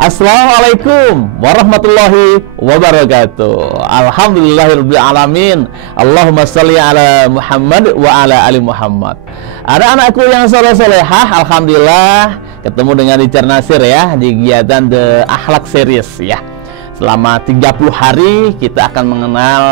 Assalamualaikum warahmatullahi wabarakatuh. Alhamdulillahirabbil alamin. Allahumma shalli ala Muhammad wa ala ali Muhammad. Ada anakku yang soleh-solehah, alhamdulillah ketemu dengan Teacher Nasir ya di kegiatan The Akhlak Series ya. Selama 30 hari kita akan mengenal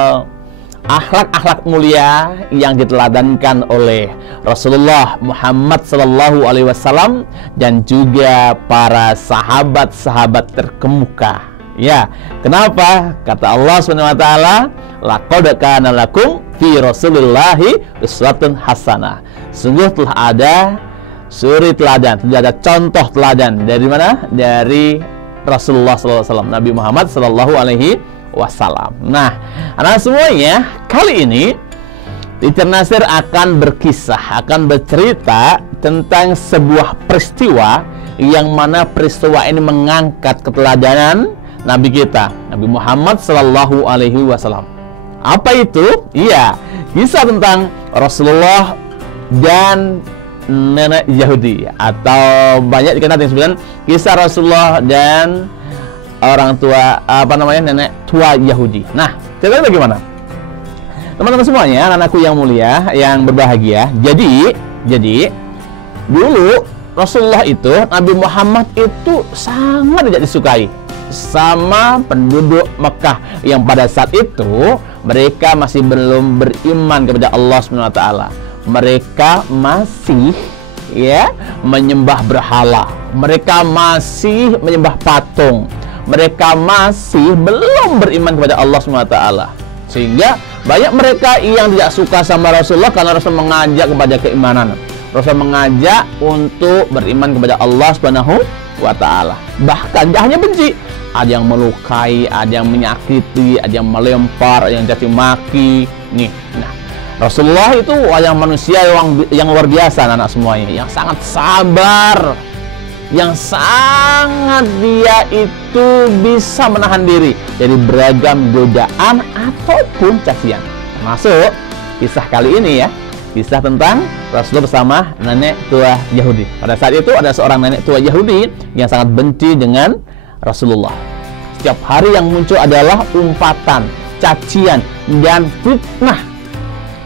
akhlak-akhlak mulia yang diteladankan oleh Rasulullah Muhammad Sallallahu Alaihi Wasallam dan juga para sahabat-sahabat terkemuka. Ya, kenapa? Kata Allah Subhanahu Wa Taala, laqad kana lakum fi Rasulillahi uswatun hasanah. Sungguh telah ada suri teladan, sudah ada contoh teladan dari mana? Dari Rasulullah Sallallahu Alaihi Wasallam, Nabi Muhammad Sallallahu Alaihi Wasallam. Nah, anak semuanya, kali ini Teacher Nasir akan berkisah, akan bercerita tentang sebuah peristiwa yang mana peristiwa ini mengangkat keteladanan Nabi kita, Nabi Muhammad Sallallahu Alaihi Wasallam. Apa itu? Iya, kisah tentang Rasulullah dan nenek Yahudi, atau banyak dikenal dengan kisah Rasulullah dan orang tua, nenek tua Yahudi. Nah, ceritanya bagaimana? Teman-teman semuanya, anak-anakku yang mulia, yang berbahagia. Jadi dulu Rasulullah itu, Nabi Muhammad itu sangat tidak disukai sama penduduk Mekah yang pada saat itu mereka masih belum beriman kepada Allah Subhanahu wa taala. Mereka masih menyembah berhala. Mereka masih menyembah patung. Mereka masih belum beriman kepada Allah SWT. Sehingga banyak mereka yang tidak suka sama Rasulullah karena Rasul mengajak kepada keimanan. Rasul mengajak untuk beriman kepada Allah SWT. Bahkan tidak hanya benci, ada yang melukai, ada yang menyakiti, ada yang melempar, ada yang caci maki. Nah, Rasulullah itu wajah manusia yang luar biasa, anak semuanya, yang sangat sabar, yang sangat dia itu bisa menahan diri dari beragam godaan ataupun cacian. Termasuk kisah kali ini ya, kisah tentang Rasulullah bersama nenek tua Yahudi. Pada saat itu ada seorang nenek tua Yahudi yang sangat benci dengan Rasulullah. Setiap hari yang muncul adalah umpatan, cacian, dan fitnah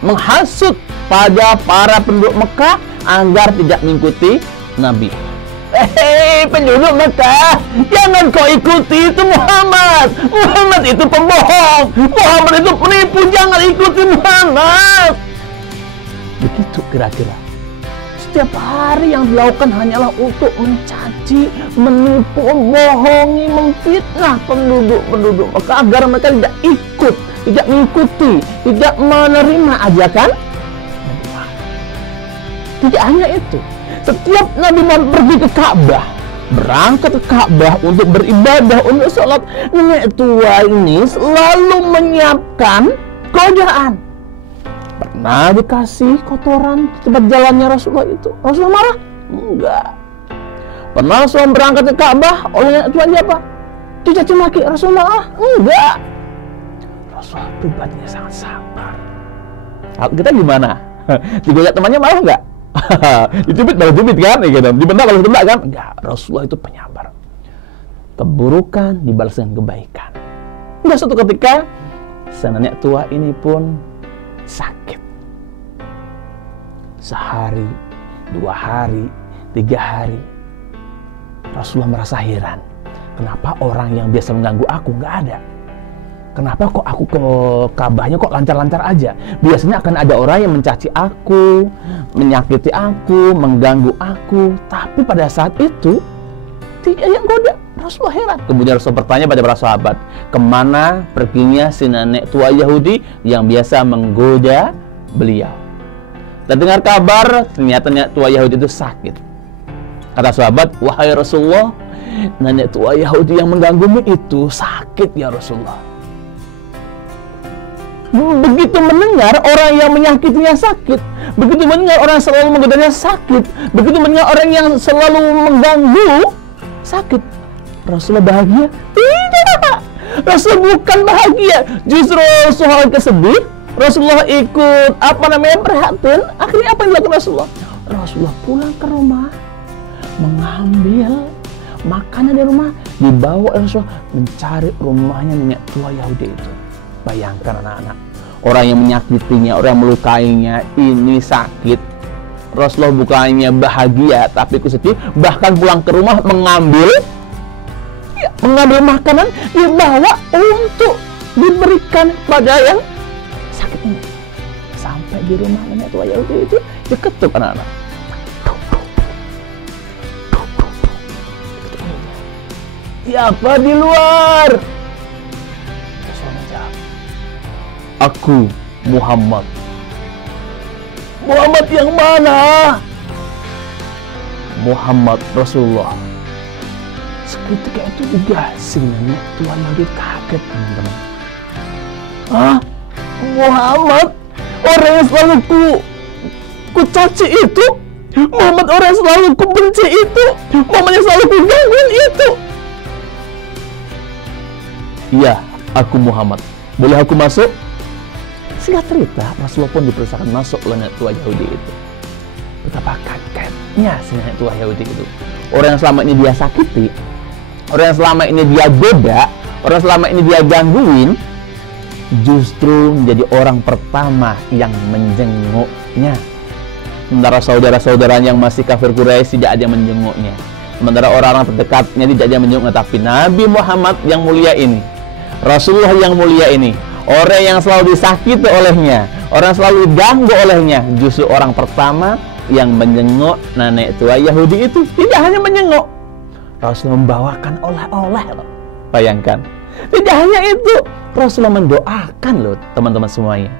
menghasut pada para penduduk Mekah agar tidak mengikuti Nabi. Hei penduduk Mekah, jangan kau ikuti itu Muhammad. Muhammad itu pembohong, Muhammad itu penipu, jangan ikuti Muhammad. Begitu kira-kira. Setiap hari yang dilakukan hanyalah untuk mencaci, menipu, membohongi, memfitnah penduduk Mekah agar mereka tidak ikut, tidak mengikuti, tidak menerima ajakan. Tidak hanya itu, setiap Nabi Muhammad pergi ke Ka'bah, berangkat ke Ka'bah untuk beribadah, untuk sholat, nenek tua ini selalu menyiapkan godaan. Pernah dikasih kotoran di tempat jalannya Rasulullah itu. Rasulullah marah? Enggak. Pernah Rasulullah berangkat ke Ka'bah, oleh nenek tua dia apa? Dicaci maki. Rasulullah marah? Enggak. Rasulullah pribadinya sangat sabar. Kita gimana? Digojek temannya marah enggak? Dicubit baru cubit kan, gitu. Dibentak kalau dibentak kan? Enggak, Rasulullah itu penyabar. Keburukan dibalas dengan kebaikan. Enggak, suatu ketika nenek tua ini pun sakit. Sehari, 2 hari, 3 hari. Rasulullah merasa heran. Kenapa orang yang biasa mengganggu aku nggak ada? Kenapa kok aku ke Ka'bahnya kok lancar-lancar aja? Biasanya akan ada orang yang mencaci aku, menyakiti aku, mengganggu aku. Tapi pada saat itu tidak yang goda. Rasulullah heran. Kemudian Rasul bertanya pada para sahabat, kemana perginya si nenek tua Yahudi yang biasa menggoda beliau? Terdengar kabar ternyata nenek tua Yahudi itu sakit. Kata sahabat, wahai Rasulullah, nenek tua Yahudi yang mengganggumu itu sakit ya Rasulullah. Begitu mendengar orang yang menyakitinya sakit, begitu mendengar orang yang selalu menggodanya sakit, begitu mendengar orang yang selalu mengganggu sakit, Rasulullah bahagia? Tidak, Rasulullah bukan bahagia, justru Rasulullah kesedih. Rasulullah ikut prihatin. Akhirnya apa yang dilakukan Rasulullah? Rasulullah pulang ke rumah, mengambil makanan di rumah, dibawa Rasulullah mencari rumahnya nenek tua Yahudi itu. Bayangkan anak-anak, orang yang menyakitinya, orang yang melukainya, ini sakit. Rasulullah bukannya bahagia, tapi sedih. Bahkan pulang ke rumah mengambil makanan, dibawa untuk diberikan pada yang sakit ini. Sampai di rumah nenek tua Yahudi itu diketuk anak-anak. Siapa di luar? Rasulullah menjawab, aku Muhammad. Muhammad yang mana? Muhammad Rasulullah. Seketika itu juga si nenek tua Yahudi kaget, teman-teman. Hah? Muhammad? Orang yang selalu ku caci itu? Muhammad orang yang selalu ku benci itu? Muhammad yang selalu ku gangguin itu? Iya, aku Muhammad. Boleh aku masuk? Singkat cerita, Rasulullah pun dipersilakan masuk oleh nenek tua Yahudi itu. Betapa kagetnya si nenek tua Yahudi itu. Orang yang selama ini dia sakiti, orang yang selama ini dia goda, orang yang selama ini dia gangguin, justru menjadi orang pertama yang menjenguknya. Sementara saudara-saudaranya yang masih kafir Quraisy tidak ada yang menjenguknya. Sementara orang-orang terdekatnya tidak ada yang menjenguknya. Tapi Nabi Muhammad yang mulia ini, Rasulullah yang mulia ini, orang yang selalu disakiti olehnya, orang yang selalu diganggu olehnya, justru orang pertama yang menjenguk nenek tua Yahudi itu. Tidak hanya menjenguk, Rasulullah membawakan oleh-oleh loh. Bayangkan, tidak hanya itu, Rasulullah mendoakan loh teman-teman semuanya.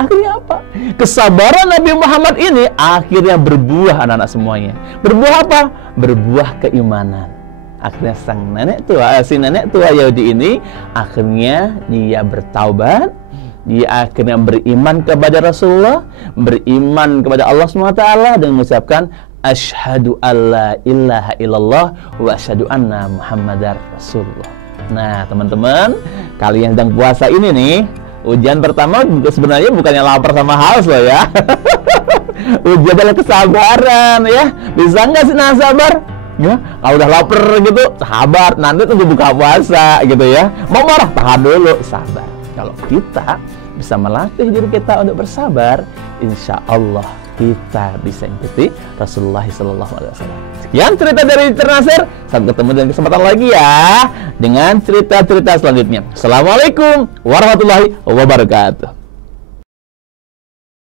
Akhirnya apa? Kesabaran Nabi Muhammad ini akhirnya berbuah anak-anak semuanya. Berbuah apa? Berbuah keimanan. Akhirnya si nenek tua Yahudi ini akhirnya dia bertaubat, dia akhirnya beriman kepada Rasulullah, beriman kepada Allah SWT dan mengucapkan asyhadu alla ilaha illallah wa asyhadu anna muhammadar rasulullah. Nah, teman-teman, kalian sedang puasa ini nih, ujian pertama sebenarnya bukannya lapar sama haus loh ya. Ujian adalah kesabaran ya. Bisa nggak sih nahan sabar? Ya, kalau udah lapar gitu, sabar, nanti tunggu buka puasa gitu ya. Mau marah, tahan dulu, sabar. Kalau kita bisa melatih diri kita untuk bersabar, insya Allah kita bisa ikuti Rasulullah SAW. Sekian cerita dari Ternasir. Sampai ketemu dengan kesempatan lagi ya, dengan cerita-cerita selanjutnya. Assalamualaikum warahmatullahi wabarakatuh.